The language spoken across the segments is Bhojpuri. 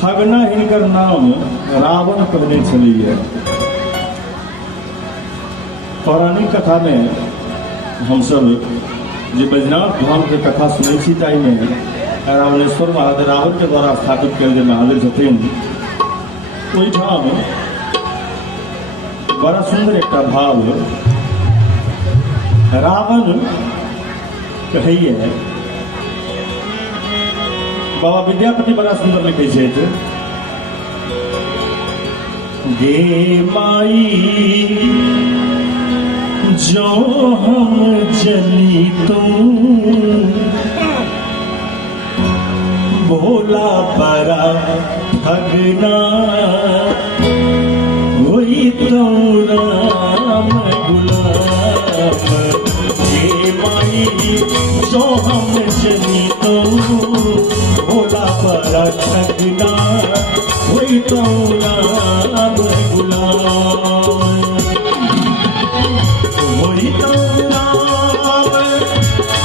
ठगना हिनकर नाम रावण कहने छलिए। पौराणिक कथा में हम सब जो बैजनाथ धाम के कथा सुनै छी ताहि में रावणेश्वर महादेव रावण के द्वारा स्थापित कयल जे महादेव छथिन ओहिठाम बड़ा सुंदर एक भाव रावण कहिए। बाबा विद्यापति बड़ा सुंदर लिखे छथि, गे माई जो हम जनी तुम भोला बड़ा ठगना वही तो राम गुलाम। गे माई जो हम जनी तुम भोला बड़ा ठगना वही तो राम गुलाम। वही तो राम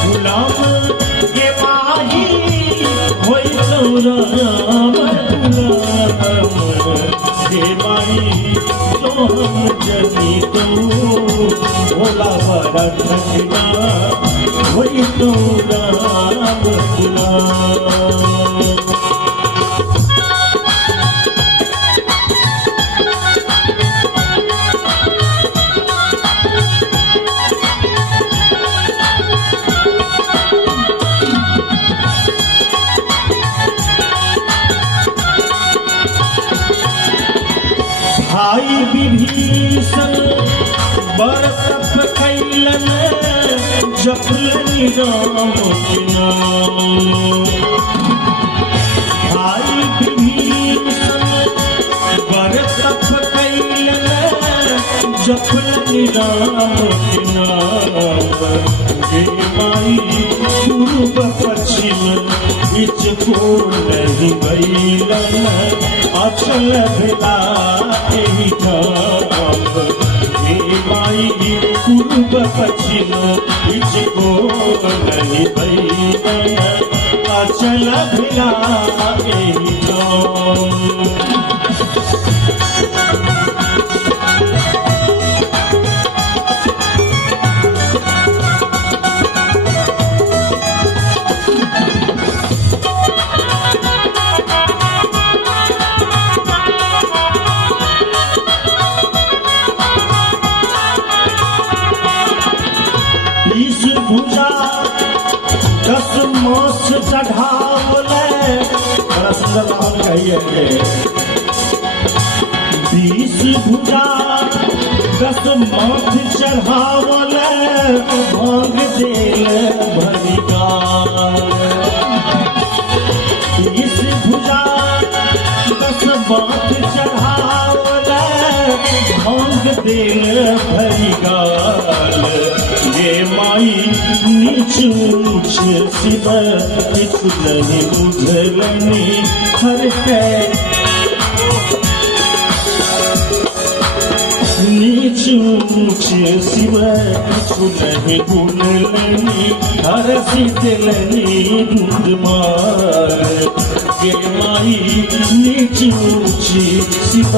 गुलाम के माही वही तो राम गुलाम। के माही तो हम जनी तो भोला बड़ा ठगना वही तो राम गुलाम। भाई विभीषण बड़ तप कैलन जपलनि राम के नाम। भाई विभीषण बड़ तप कैलन जपलनि राम के नाम। गे माई पूर्व पश्चिम बीच को नहीं बैलन अचल भेला एहि ठाम। हे माई पूर्व पश्चिम बीच को नहीं बैलन अचल भेला एहि ठाम। भुजा 10 मास चढ़ावले बड़ा सुंदर नाम कहिए। 20 भुजा 10 मास चढ़ावले भांग देल भरिकार। 20 भुजा 10 मास चढ़ावले भांग देल भरिकार। गे माई नीच ऊँच शिव किछु नहीं बुझलनि हर है। नीच ऊँच शिव किछु नहीं बुझलनि हर शीतलनि दूध मार। गे माई नीच ऊँच शिव